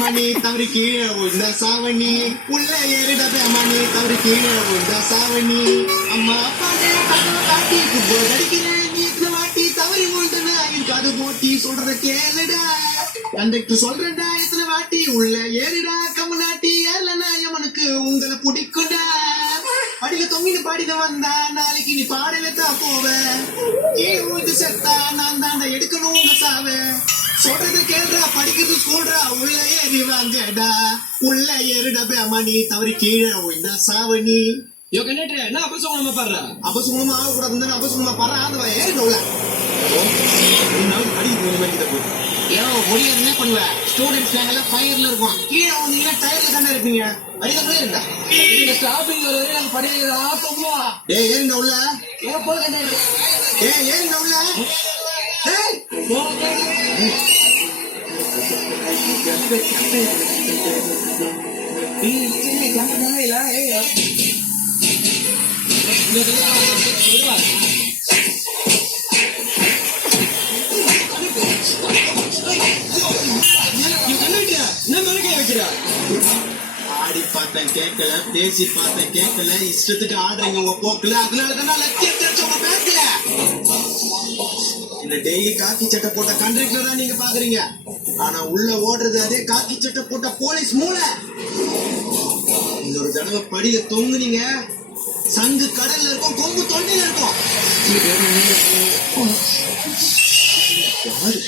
மணி தவறி கீழே உள்ள சாவணி உள்ள ஏறிடப்ப மணி தவறி கீழே உள்ள சாவணி அம்மா பாட்டி ஃபுட்பால் அடிக்கிறேன் நீ எத்தனை வாட்டி தவறி விழுந்தனா இருக்காது போட்டி சொல்றத கேளுடா கண்டக்டர் சொல்றேன்டா எத்தனை வாட்டி உள்ள ஏறிடா கம்மநாட்டி ஏறலனா எவனுக்கு உங்களை பிடிக்கும்டா படிக்க தொங்கின்னு பாடித வந்தா நாளைக்கு நீ பாடல தான் போவ கீழே விழுந்து செத்தா நான் தாண்டா எடுக்கணும் உங்க சாவ சொல்றது கேள்றா படிக்கிறது சொல்றா உள்ள ஏறி வாங்கடா உள்ள ஏறுடா மணி தவறி கீழே இந்த சாவணி யோ கண்டக்டர் என்ன அபசகுணமா பாடுற அபசகுணமா ஆகக்கூடாதுன்னு அபசகுணமா பாடுற ஆதவ ஏறிட உள்ள படிக்கிறது ஏன் முடிய என்ன பண்ணுவ ஸ்டூடெண்ட்ஸ் நாங்கெல்லாம் ஃபயர்ல இருக்கோம் கீழே வந்தீங்கன்னா டயர்ல தானே இருப்பீங்க படிக்கிறதே இருந்தா நீங்க ஸ்டாப்பிங் வரையும் நாங்க படிக்கிறதா சொல்லுவா ஏறிட உள்ள ஏன் போல கண்டக்டர் ஏறிட உள்ள ஆடி பார்த்தேன் கேட்கல பேசி பார்த்தேன் கேட்கல இஷ்டத்துக்கு ஆடுறீங்க உங்க போக்குல அதனாலதான் லட்சியம் தெரிஞ்சு உங்க பேக்கல இந்த டெய்லி காக்கி சட்டை போட்ட கண்டக்டர் தான் நீங்க பாக்குறீங்க ஆனா உள்ள ஓடுறது அதே காக்கி சட்டை போட்ட போலீஸ் மூளை இன்னொரு தடவை படியில தொங்குனீங்க சங்கு கடல்ல இருக்கும் கொம்பு தொண்டையில இருக்கும் யாரு